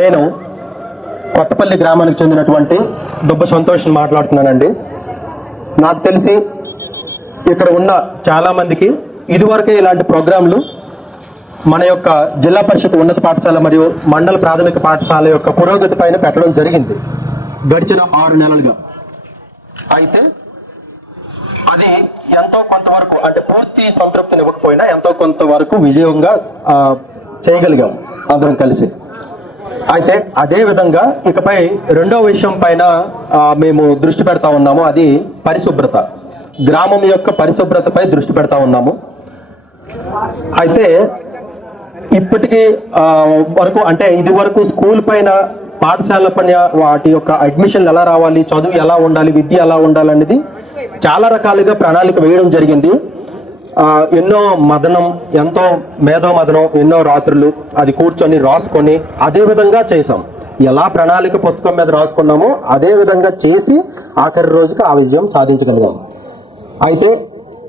నేను కొత్తపల్లి గ్రామానికి చెందినటువంటి దుబ్బ సంతోష్ని మాట్లాడుతున్నానండి. నాకు తెలిసి ఇక్కడ ఉన్న చాలామందికి ఇదివరకే ఇలాంటి ప్రోగ్రాంలు మన యొక్క జిల్లా పరిషత్ ఉన్నత పాఠశాల మరియు మండల ప్రాథమిక పాఠశాల యొక్క పురోగతి పైన పెట్టడం జరిగింది. గడిచిన ఆరు నెలలుగా. అయితే అది ఎంతో కొంతవరకు అంటే పూర్తి సంతృప్తిని ఇవ్వకపోయినా ఎంతో కొంతవరకు విజయంగా చేయగలిగాం అందరం కలిసి. అయితే అదే విధంగా ఇకపై రెండో విషయం పైన మేము దృష్టి పెడతా ఉన్నాము. అది పరిశుభ్రత. గ్రామం యొక్క పరిశుభ్రతపై దృష్టి పెడతా ఉన్నాము. అయితే ఇప్పటికీ వరకు అంటే ఇది వరకు స్కూల్ పైన పాఠశాల పైన వాటి యొక్క అడ్మిషన్లు ఎలా రావాలి చదువు ఎలా ఉండాలి విద్య ఎలా ఉండాలి అనేది చాలా రకాలుగా ప్రణాళిక వేయడం జరిగింది. ఎన్నో మదనం ఎంతో మేధో మదనం ఎన్నో రాత్రులు అది కూర్చొని రాసుకొని అదే విధంగా చేసాం ఎలా ప్రణాళిక పుస్తకం మీద రాసుకున్నామో అదే విధంగా చేసి ఆఖరి రోజుకి ఆ విజయం సాధించగలిగాం. అయితే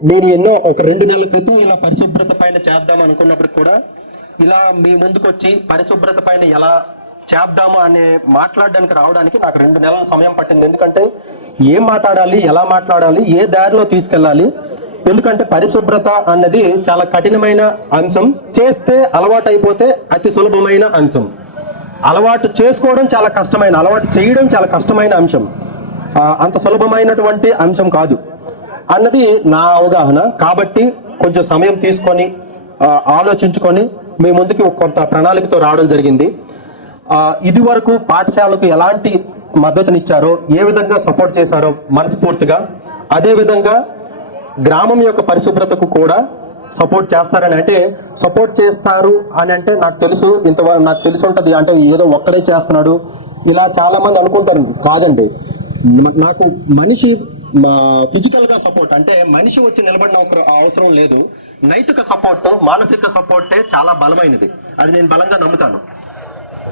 నేను ఎన్నో ఒక రెండు నెలల క్రితం ఇలా పరిశుభ్రత పైన చేద్దాం అనుకున్నప్పుడు కూడా ఇలా మీ ముందుకు వచ్చి పరిశుభ్రత పైన ఎలా చేద్దాము అనే మాట్లాడడానికి రావడానికి నాకు రెండు నెలల సమయం పట్టింది. ఎందుకంటే ఏం మాట్లాడాలి ఎలా మాట్లాడాలి ఏ దారిలో తీసుకెళ్ళాలి ఎందుకంటే పరిశుభ్రత అన్నది చాలా కఠినమైన అంశం. చేస్తే అలవాటు అయిపోతే అతి సులభమైన అంశం. అలవాటు చేసుకోవడం చాలా కష్టమైన అలవాటు చేయడం చాలా కష్టమైన అంశం. అంత సులభమైనటువంటి అంశం కాదు. అన్నది నా అవగాహన. కాబట్టి కొంచెం సమయం తీసుకొని ఆలోచించుకొని మీ ముందుకి కొంత ప్రణాళికతో రావడం జరిగింది. ఇది వరకు పాఠశాలకు ఎలాంటి మద్దతునిచ్చారో ఏ విధంగా సపోర్ట్ చేశారో మనస్ఫూర్తిగా అదేవిధంగా గ్రామం యొక్క పరిశుభ్రతకు కూడా సపోర్ట్ చేస్తారని అంటే సపోర్ట్ చేస్తారు అని అంటే నాకు తెలుసు ఇంత నాకు తెలిసి ఉంటుంది. అంటే ఏదో ఒక్కడే చేస్తున్నాడు. ఇలా చాలా మంది అనుకుంటారు. కాదండి. నాకు మనిషి ఫిజికల్గా సపోర్ట్ అంటే మనిషి వచ్చి నిలబడిన అవసరం లేదు. నైతిక సపోర్ట్ మానసిక సపోర్టే చాలా బలమైనది. అది నేను బలంగా నమ్ముతాను.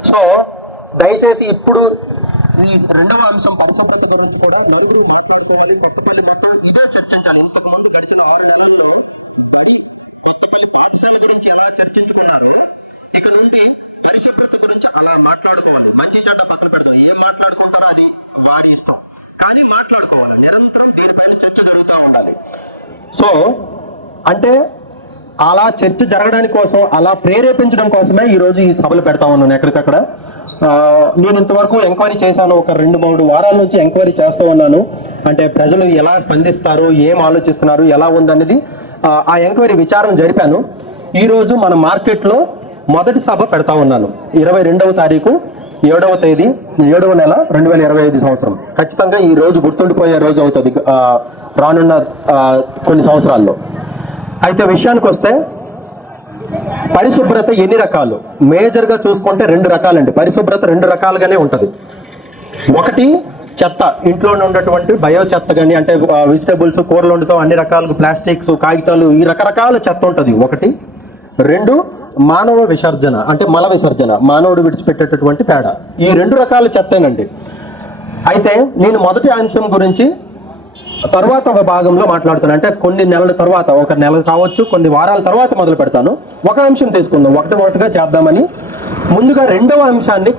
సో దయచేసి ఇప్పుడు ఈ రెండవ అంశం పరిశుభ్రత గురించి కూడా నలుగురు మాట్లాడుకోవాలి. కొత్తపల్లి మొత్తం ఇదే చర్చించాలి. ఇంతకుముందు గడిచిన ఆరు నెలల్లో బడి కొత్తపల్లి పాఠశాల గురించి ఎలా చర్చించుకున్నారు? ఇక నుండి పరిశుభ్రత గురించి అలా మాట్లాడుకోవాలి. మంచి చెడ్డ పక్కన పెడతాం ఏం మాట్లాడుకుంటారో అది వాడి ఇష్టం. కానీ మాట్లాడుకోవాలి. నిరంతరం దీనిపైన చర్చ జరుగుతూ ఉండాలి. సో అంటే అలా చర్చ జరగడానికి కోసం అలా ప్రేరేపించడం కోసమే ఈరోజు ఈ సభలు పెడతా ఉన్నాను ఎక్కడికక్కడ. నేను ఇంతవరకు ఎంక్వైరీ చేశాను. ఒక రెండు మూడు వారాల నుంచి ఎంక్వైరీ చేస్తూ ఉన్నాను. అంటే ప్రజలు ఎలా స్పందిస్తారు? ఏం ఆలోచిస్తున్నారు? ఎలా ఉందనేది ఆ, ఎంక్వైరీ విచారణ జరిపాను. ఈరోజు మన మార్కెట్లో మొదటి సభ పెడతా ఉన్నాను. ఇరవై రెండవ తారీఖు ఏడవ తేదీ ఏడవ నెల రెండు వేల ఇరవై ఐదు సంవత్సరం. ఖచ్చితంగా ఈ రోజు గుర్తుండిపోయే రోజు అవుతుంది. రానున్న కొన్ని సంవత్సరాల్లో. అయితే విషయానికి వస్తే పరిశుభ్రత ఎన్ని రకాలు? మేజర్గా చూసుకుంటే రెండు రకాలండి. పరిశుభ్రత రెండు రకాలుగానే ఉంటది. ఒకటి చెత్త. ఇంట్లో ఉన్నటువంటి బయో చెత్త కానీ అంటే వెజిటబుల్స్ కూరలు వండుతాం అన్ని రకాల ప్లాస్టిక్స్ కాగితాలు ఈ రకరకాల చెత్త ఉంటుంది. ఒకటి. రెండు మానవ విసర్జన అంటే మల విసర్జన మానవుడు విడిచిపెట్టేటటువంటి పేడ. ఈ రెండు రకాల చెత్తేనండి. అయితే నేను మొదటి అంశం గురించి తర్వాత ఒక భాగంలో మాట్లాడుతాను అంటే కొన్ని నెలల తర్వాత ఒక నెల కావచ్చు కొన్ని వారాల తర్వాత మొదలు పెడతాను. ఒక అంశం తీసుకుందాం. ఒకటి ఒకటిగా చేద్దామని. ముందుగా రెండవ అంశాన్ని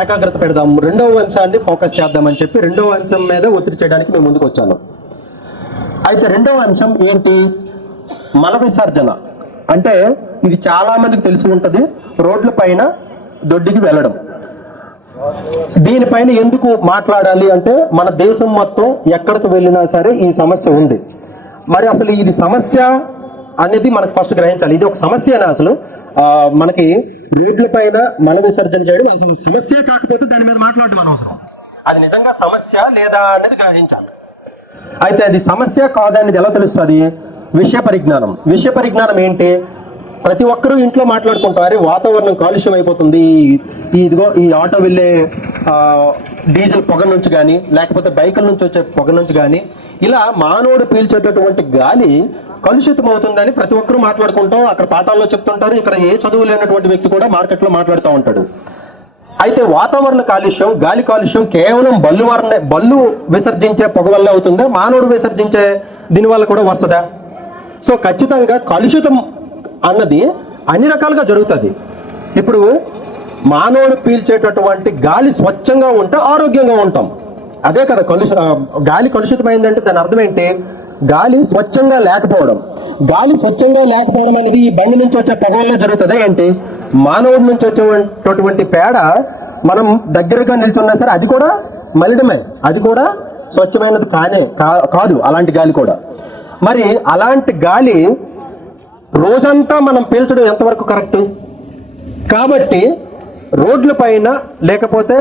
ఏకాగ్రత పెడదాం. రెండవ అంశాన్ని ఫోకస్ చేద్దామని చెప్పి రెండవ అంశం మీద ఒత్తిడి చేయడానికి మేము ముందుకు వచ్చాను. అయితే రెండవ అంశం ఏంటి? మల విసర్జన. అంటే ఇది చాలా మందికి తెలిసి ఉంటుంది. రోడ్ల పైన దొడ్డికి వెళ్ళడం. దీనిపైన ఎందుకు మాట్లాడాలి అంటే మన దేశం మొత్తం ఎక్కడికి వెళ్ళినా సరే ఈ సమస్య ఉంది. మరి అసలు ఇది సమస్య అనేది మనకు ఫస్ట్ గ్రహించాలి. ఇది ఒక సమస్యనా అసలు? మనకి రోడ్ల పైన మల విసర్జన చేయడం అసలు సమస్య కాకపోతే దాని మీద మాట్లాడడం అనవసరం. అది నిజంగా సమస్య లేదా అనేది గ్రహించాలి. అయితే అది సమస్య కాదనేది ఎలా తెలుస్తుంది? విషయ పరిజ్ఞానం విషయ పరిజ్ఞానం ఏంటి? ప్రతి ఒక్కరూ ఇంట్లో మాట్లాడుకుంటారు వాతావరణం కాలుష్యం అయిపోతుంది ఇదిగో ఈ ఆటో వెళ్ళే డీజిల్ పొగ నుంచి కానీ లేకపోతే బైకుల నుంచి వచ్చే పొగ నుంచి కానీ ఇలా మానవుడు పీల్చేటటువంటి గాలి కలుషితం అవుతుందని ప్రతి ఒక్కరూ మాట్లాడుకుంటాం. అక్కడ పాఠాల్లో చెప్తుంటారు ఇక్కడ ఏ చదువు లేనటువంటి వ్యక్తి కూడా మార్కెట్లో మాట్లాడుతూ ఉంటాడు. అయితే వాతావరణ కాలుష్యం గాలి కాలుష్యం కేవలం బల్లు వర్ణ బల్లు విసర్జించే పొగ వల్ల అవుతుందా? మానవుడు విసర్జించే దీని వల్ల కూడా వస్తుందా? సో ఖచ్చితంగా కలుషితం అన్నది అన్ని రకాలుగా జరుగుతుంది. ఇప్పుడు మానవుడు పీల్చేటటువంటి గాలి స్వచ్ఛంగా ఉంటే ఆరోగ్యంగా ఉంటాం. అదే కదా కలుషి గాలి కలుషితమైందంటే దాని అర్థం ఏంటి? గాలి స్వచ్ఛంగా లేకపోవడం. గాలి స్వచ్ఛంగా లేకపోవడం అనేది ఈ బండి నుంచి వచ్చే పొగల్లో జరుగుతుంది జరుగుతుందా ఏంటి? మానవుడి నుంచి వచ్చేటటువంటి పేడ మనం దగ్గరగా నిల్చున్నా సరే అది కూడా మలిడమే అది కూడా స్వచ్ఛమైనది కానే కాదు అలాంటి గాలి కూడా. మరి అలాంటి గాలి రోజంతా మనం పీల్చడం ఎంతవరకు కరెక్ట్? కాబట్టి రోడ్ల పైన లేకపోతే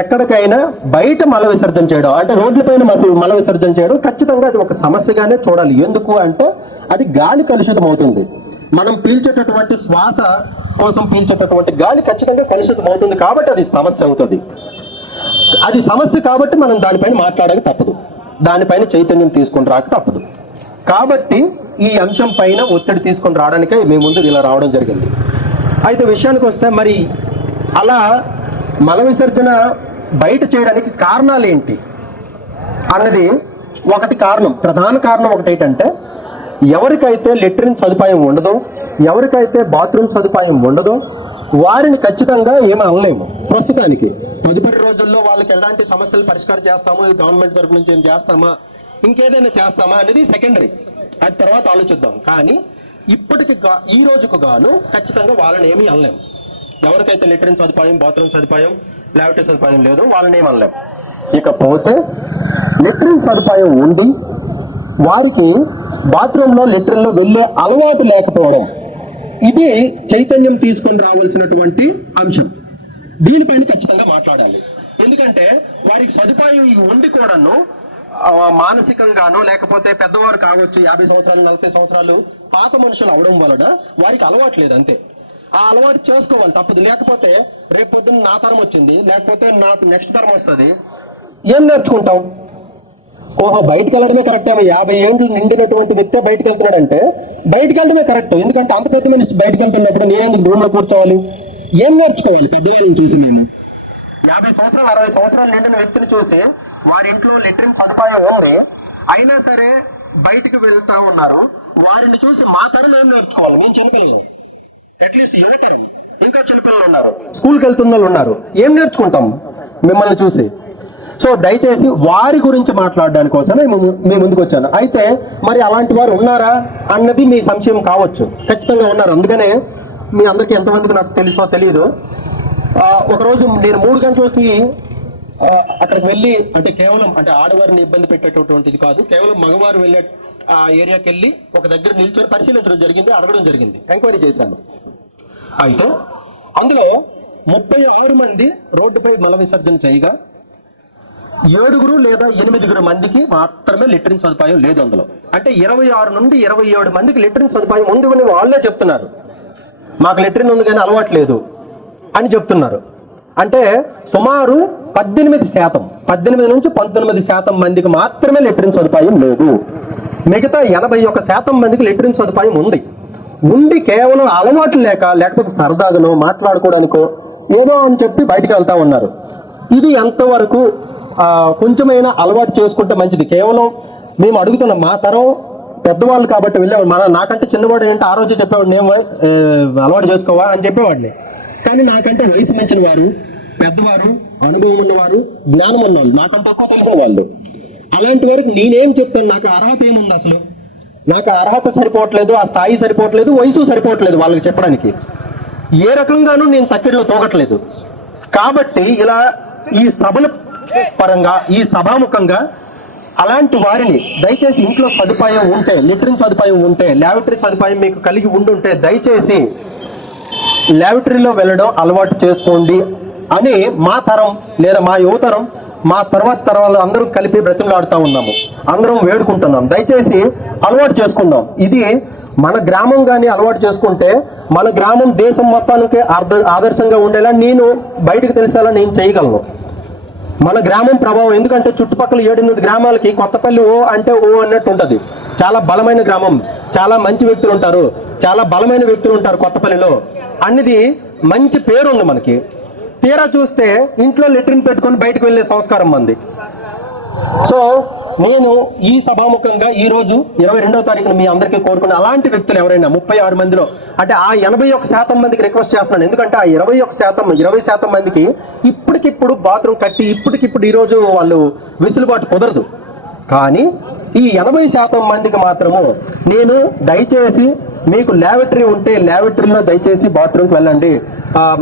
ఎక్కడికైనా బయట మల విసర్జన చేయడం అంటే రోడ్లపైన మల విసర్జన చేయడం ఖచ్చితంగా అది ఒక సమస్యగానే చూడాలి. ఎందుకు అంటే అది గాలి కలుషితం అవుతుంది మనం పీల్చేటటువంటి శ్వాస కోసం పీల్చేటటువంటి గాలి ఖచ్చితంగా కలుషితం అవుతుంది కాబట్టి అది సమస్య అవుతుంది. అది సమస్య కాబట్టి మనం దానిపైన మాట్లాడక తప్పదు. దానిపైన చైతన్యం తీసుకొని రాక తప్పదు. కాబట్టి ఈ అంశం పైన ఒత్తిడి తీసుకొని రావడానికే మీ ముందు ఇలా రావడం జరిగింది. అయితే విషయానికి వస్తే మరి అలా మల విసర్జన బయట చేయడానికి కారణాలు ఏంటి? అన్నది ఒకటి కారణం ప్రధాన కారణం ఒకటి ఏంటంటే ఎవరికైతే లెట్రిన్ సదుపాయం ఉండదో ఎవరికైతే బాత్రూమ్ సదుపాయం ఉండదో వారిని ఖచ్చితంగా ఏమీ అనలేము. ప్రస్తుతానికి. తదుపరి రోజుల్లో వాళ్ళకి ఎలాంటి సమస్యలు పరిష్కారం చేస్తాము గవర్నమెంట్ తరపు నుంచి ఏం చేస్తామా ఇంకేదైనా చేస్తామా అనేది సెకండరీ అది తర్వాత ఆలోచిద్దాం. కానీ ఇప్పటికి గా- ఈ రోజుకు గాను ఖచ్చితంగా వాళ్ళని ఏమీ అనలేము ఎవరికైతే లెట్రిన్ సదుపాయం బాత్రూమ్ సదుపాయం లాబరేటరీ సదుపాయం లేదో వాళ్ళని ఏమి అనలేము ఇకపోతే లెట్రిన్ సదుపాయం ఉండి వారికి బాత్రూంలో లెట్రిన్లో వెళ్ళే అలవాటు లేకపోవడం ఇది చైతన్యం తీసుకొని రావాల్సినటువంటి అంశం. దీనిపైన ఖచ్చితంగా మాట్లాడాలి. ఎందుకంటే వారికి సదుపాయం ఉండి కూడాను మానసికంగానో లేకపోతే పెద్దవారు కావచ్చు యాభై సంవత్సరాలు నలభై సంవత్సరాలు పాత మనుషులు అవడం వలన వారికి అలవాటు లేదు అంతే. ఆ అలవాటు చేసుకోవాలి తప్పదు. లేకపోతే రేపు పొద్దున్న నా తరం వచ్చింది లేకపోతే నాకు నెక్స్ట్ తరం వస్తుంది. ఏం నేర్చుకుంటాం? ఓహో బయటకు వెళ్ళడమే కరెక్ట్ ఏమో యాభై ఏళ్ళు నిండినటువంటి వ్యక్తే బయటకు వెళ్తున్నాడంటే బయటకు వెళ్ళడమే కరెక్ట్. ఎందుకంటే అంత పెద్ద మనిషి బయటకు వెళ్తున్నప్పుడు నేనేందుకు భూమిలో కూర్చోవాలి? ఏం నేర్చుకోవాలి? పెద్దవాళ్ళని చూసి నేను. యాభై సంవత్సరాలు అరవై సంవత్సరాలు నిండిన వ్యక్తిని చూసి వారి ఇంట్లో లెట్రిన్ సదుపాయం ఉంది అయినా సరే బయటకు వెళ్తా ఉన్నారు. వారిని చూసి మా తరం ఏం నేర్చుకోవాలి? మేము చిన్నపిల్లలు. అట్లీస్ట్ యువతరం ఇంకా చిన్నపిల్లలు ఉన్నారు. స్కూల్కి వెళ్తున్న వాళ్ళు ఉన్నారు. ఏం నేర్చుకుంటాం మిమ్మల్ని చూసి? సో దయచేసి వారి గురించి మాట్లాడడానికి కోసమే మేము మీ ముందుకు వచ్చాను. అయితే మరి అలాంటి వారు ఉన్నారా అన్నది మీ సంశయం కావచ్చు. ఖచ్చితంగా ఉన్నారు. అందుకనే మీ అందరికీ ఎంతమందికి నాకు తెలుసో తెలియదు ఒకరోజు నేను మూడు గంటలకి అక్కడికి వెళ్ళి అంటే కేవలం అంటే ఆడవారిని ఇబ్బంది పెట్టేటటువంటిది కాదు కేవలం మగవారు వెళ్ళే ఆ ఏరియాకి వెళ్ళి ఒక దగ్గర నిల్చొని పరిశీలించడం జరిగింది అడగడం జరిగింది ఎంక్వైరీ చేశాను. అయితే అందులో ముప్పై ఆరు మంది రోడ్డుపై మల విసర్జన చేయగా ఏడుగురు లేదా ఎనిమిదిగురు మందికి మాత్రమే లెట్రిన్ సదుపాయం లేదు అందులో. అంటే ఇరవై ఆరు నుండి ఇరవై ఏడు మందికి లెట్రిన్ సదుపాయం ఉంది అని వాళ్ళే చెప్తున్నారు. మాకు లెట్రిన్ ఉంది కానీ అలవాటు లేదు అని చెప్తున్నారు. అంటే సుమారు పద్దెనిమిది శాతం పద్దెనిమిది నుంచి పంతొమ్మిది శాతం మందికి మాత్రమే లెట్రిన్ సదుపాయం లేదు. మిగతా ఎనభై ఒక్క శాతం మందికి లెట్రిన్ సదుపాయం ఉంది. ఉండి కేవలం అలవాటు లేక లేకపోతే సరదాగానో మాట్లాడుకోవడానికో ఏదో అని చెప్పి బయటికి వెళ్తా ఉన్నారు. ఇది ఎంతవరకు కొంచెమైనా అలవాటు చేసుకుంటే మంచిది. కేవలం మేము అడుగుతున్న మా తరం పెద్దవాళ్ళు కాబట్టి వెళ్ళేవాడు మన నాకంటే చిన్నవాడు ఏంటంటే ఆ రోజు చెప్పేవాడు నేను అలవాటు చేసుకోవా? అని చెప్పేవాడిని. కానీ నాకంటే వయసు మించిన వారు పెద్దవారు అనుభవం ఉన్నవారు జ్ఞానం ఉన్నవాళ్ళు నాకంటే ఎక్కువ తెలిసిన వాళ్ళు. అలాంటి వరకు నేనేం చెప్తాను? నాకు అర్హత ఏముంది అసలు? నాకు అర్హత సరిపోవట్లేదు ఆ స్థాయి సరిపోవట్లేదు వయసు సరిపోవట్లేదు వాళ్ళకి చెప్పడానికి. ఏ రకంగానూ నేను తక్కిడిలో తోగట్లేదు. కాబట్టి ఇలా ఈ సభల పరంగా ఈ సభాముఖంగా అలాంటి వారిని దయచేసి ఇంట్లో సదుపాయం ఉంటే లిటరింగ్ సదుపాయం ఉంటే ల్యాబరేటరీ సదుపాయం మీకు కలిగి ఉండుంటే దయచేసి ల్యాబరేటరీలో వెళ్ళడం అలవాటు చేసుకోండి అని మా తరం లేదా మా యువతరం మా తర్వాత తరాలు అందరూ కలిపి బ్రతిమలాడుతూ ఉన్నాము. అందరం వేడుకుంటున్నాం. దయచేసి అలవాటు చేసుకుందాం. ఇది మన గ్రామం కానీ అలవాటు చేసుకుంటే మన గ్రామం దేశం మొత్తానికి ఆదర్శంగా ఉండేలా నేను బయటకు తెలిసేలా నేను చేయగలను. మన గ్రామం ప్రభావం ఎందుకంటే చుట్టుపక్కల ఏడెనిమిది గ్రామాలకి కొత్తపల్లి ఓ అంటే ఓ అన్నట్టు ఉంటుంది. చాలా బలమైన గ్రామం. చాలా మంచి వ్యక్తులు ఉంటారు. చాలా బలమైన వ్యక్తులు ఉంటారు కొత్తపల్లిలో. అన్నది మంచి పేరు ఉంది మనకి. తీరా చూస్తే ఇంట్లో లెట్రిన్ పెట్టుకొని బయటకు వెళ్ళే సంస్కారం మంది. సో నేను ఈ సభాముఖంగా ఈ రోజు ఇరవై రెండవ తారీఖున మీ అందరికీ కోరుకున్న అలాంటి వ్యక్తులు ఎవరైనా ముప్పై ఆరు మందిలో అంటే ఆ ఎనభై ఒక శాతం మందికి రిక్వెస్ట్ చేస్తున్నాను. ఎందుకంటే ఆ ఇరవై ఒక శాతం ఇరవై శాతం మందికి ఇప్పటికిప్పుడు బాత్రూమ్ కట్టి ఇప్పటికిప్పుడు ఈరోజు వాళ్ళు వెసులుబాటు కుదరదు. కానీ ఈ ఎనభై శాతం మందికి మాత్రము నేను దయచేసి మీకు ల్యాబొటరీ ఉంటే ల్యాబొటరీలో దయచేసి బాత్రూమ్కి వెళ్ళండి.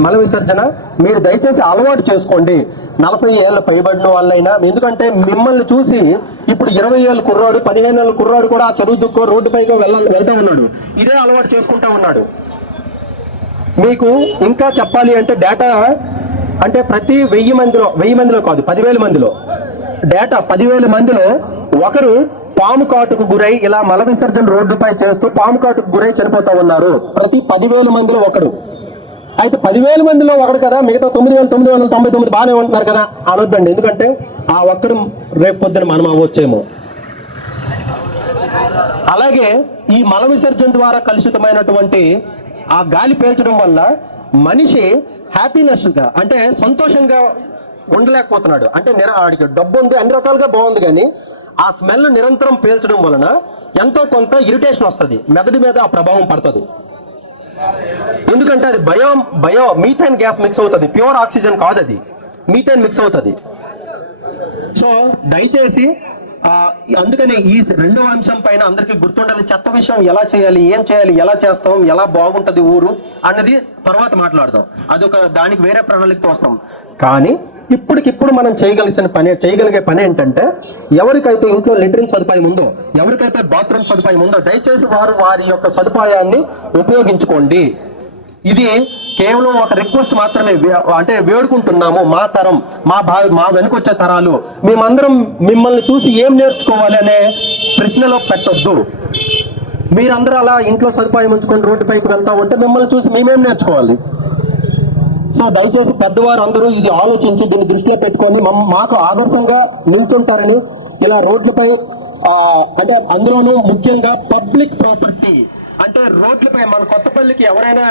మల విసర్జన మీరు దయచేసి అలవాటు చేసుకోండి. నలభై ఏళ్ళ పైబడిన వాళ్ళైనా ఎందుకంటే మిమ్మల్ని చూసి ఇప్పుడు ఇరవై ఏళ్ళ కుర్రాడు పదిహేను ఏళ్ళ కుర్రాడు కూడా ఆ చదువు దుక్కో రోడ్డు పైకి వెళ్ళ వెళ్తా ఉన్నాడు. ఇదే అలవాటు చేసుకుంటా ఉన్నాడు. మీకు ఇంకా చెప్పాలి అంటే డేటా అంటే ప్రతి వెయ్యి మందిలో వెయ్యి మందిలో కాదు పదివేల మందిలో. డేటా పదివేల మందిలో ఒకరు పాము కాటుకు గురై ఇలా మల విసర్జన రోడ్డుపై చేస్తూ పాము కాటుకు గురై చనిపోతా ఉన్నారు. ప్రతి పదివేల మందిలో ఒకడు. అయితే పదివేల మందిలో ఒకడు కదా మిగతా తొమ్మిది వేల తొమ్మిది వందల తొంభై తొమ్మిది బాగానే ఉంటున్నారు కదా అనొద్దండి. ఎందుకంటే ఆ ఒక్కడు రేపు పొద్దున మనం అవ్వచ్చేమో. అలాగే ఈ మల విసర్జన ద్వారా కలుషితమైనటువంటి ఆ గాలి పీల్చడం వల్ల మనిషి హ్యాపీనెస్గా అంటే సంతోషంగా ఉండలేకపోతున్నాడు. అంటే నిర ఆడికి డబ్బు ఉంది అన్ని రకాలుగా బాగుంది కానీ ఆ స్మెల్ నిరంతరం పీల్చడం వలన ఎంతో కొంత ఇరిటేషన్ వస్తుంది. మెదడు మీద ఆ ప్రభావం పడుతుంది. ఎందుకంటే అది bio bio methane gas mix అవుతుంది. ప్యూర్ ఆక్సిజన్ కాదు అది మీథైన్ మిక్స్ అవుతుంది. సో దయచేసి అందుకని ఈ రెండవ అంశం పైన అందరికీ గుర్తుండాలి చెత్త విషయం ఎలా చేయాలి ఏం చేయాలి ఎలా చేస్తాం ఎలా బాగుంటది ఊరు అన్నది తర్వాత మాట్లాడదాం. అదొక దానికి వేరే ప్రణాళికతో వస్తాం. కానీ ఇప్పటికిప్పుడు మనం చేయగలిసిన పని చేయగలిగే పని ఏంటంటే ఎవరికైతే ఇంట్లో లెట్రిన్ సదుపాయం ఉందో ఎవరికైతే బాత్రూమ్ సదుపాయం ఉందో దయచేసి వారు వారి యొక్క సదుపాయాన్ని ఉపయోగించుకోండి. ఇది కేవలం ఒక రిక్వెస్ట్ మాత్రమే అంటే వేడుకుంటున్నాము మా తరం మా భా మా వెనుకొచ్చే తరాలు. మేమందరం మిమ్మల్ని చూసి ఏం నేర్చుకోవాలి అనే ప్రశ్నలో పెట్టొద్దు. మీరందరూ అలా ఇంట్లో సదుపాయం ఉంచుకొని రోడ్డు పైకి వెళ్తా ఉంటే మిమ్మల్ని చూసి మేమేం నేర్చుకోవాలి? సో దయచేసి పెద్దవారు అందరూ ఇది ఆలోచించి దీన్ని దృష్టిలో పెట్టుకొని మాకు ఆదర్శంగా నిల్చుంటారని ఇలా రోడ్లపై అంటే అందులోనూ ముఖ్యంగా పబ్లిక్ ప్రాపర్టీ రోడ్లపై మన కొత్తపల్లికి ఎవరైనా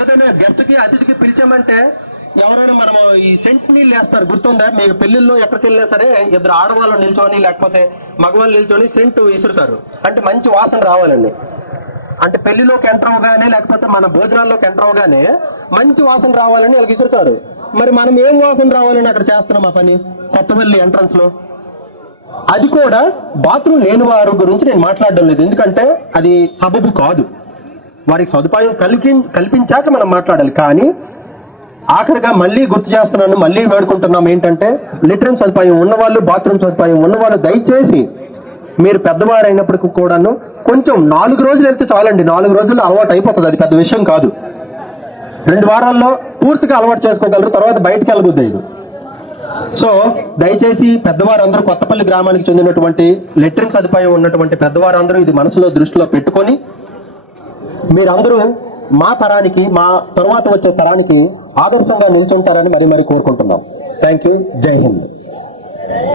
ఏదైనా గెస్ట్కి అతిథికి పిలిచామంటే ఎవరైనా మనం ఈ సెంట్ నీళ్ళు వేస్తారు గుర్తుందా? మీకు పెళ్ళిల్లో ఎక్కడికి వెళ్ళినా సరే ఇద్దరు ఆడవాళ్ళు నిల్చొని లేకపోతే మగవాళ్ళు నిల్చొని సెంట్ విసురుతారు. అంటే మంచి వాసన రావాలండి. అంటే పెళ్ళిలోకి ఎంటర్ అవగానే లేకపోతే మన భోజనాల్లోకి ఎంటర్ అవగానే మంచి వాసన రావాలని వాళ్ళకి ఇసురుతారు మరి మనం ఏం వాసన రావాలని అక్కడ చేస్తున్నాం ఆ పని? కొత్తపల్లి ఎంట్రన్స్లో? అది కూడా బాత్రూమ్ లేని వారి గురించి నేను మాట్లాడడం లేదు. ఎందుకంటే అది సబబు కాదు. వారికి సదుపాయం కలిగి కల్పించాక మనం మాట్లాడాలి. కానీ ఆఖరిగా మళ్ళీ గుర్తు చేస్తున్నాను మళ్ళీ వేడుకుంటున్నాం ఏంటంటే లిటరన్ సదుపాయం ఉన్నవాళ్ళు బాత్రూమ్ సదుపాయం ఉన్నవాళ్ళు దయచేసి మీరు పెద్దవారు అయినప్పటికీ కూడాను కొంచెం నాలుగు రోజులు వెళ్తే చాలండి. నాలుగు రోజుల్లో అలవాటు అయిపోతుంది. అది పెద్ద విషయం కాదు. రెండు వారాల్లో పూర్తిగా అలవాటు చేసుకోగలరు. తర్వాత బయటకు వెళ్ళబుద్ది ఇది సో దయచేసి పెద్దవారందరూ కొత్తపల్లి గ్రామానికి చెందినటువంటి లెట్రిన్ సదుపాయం ఉన్నటువంటి పెద్దవారందరూ ఇది మనసులో దృష్టిలో పెట్టుకొని మీరందరూ మా తరానికి మా తరువాత వచ్చే తరానికి ఆదర్శంగా నిల్చుంటారని మరి మరి కోరుకుంటున్నాం. థ్యాంక్ యూ జై హింద్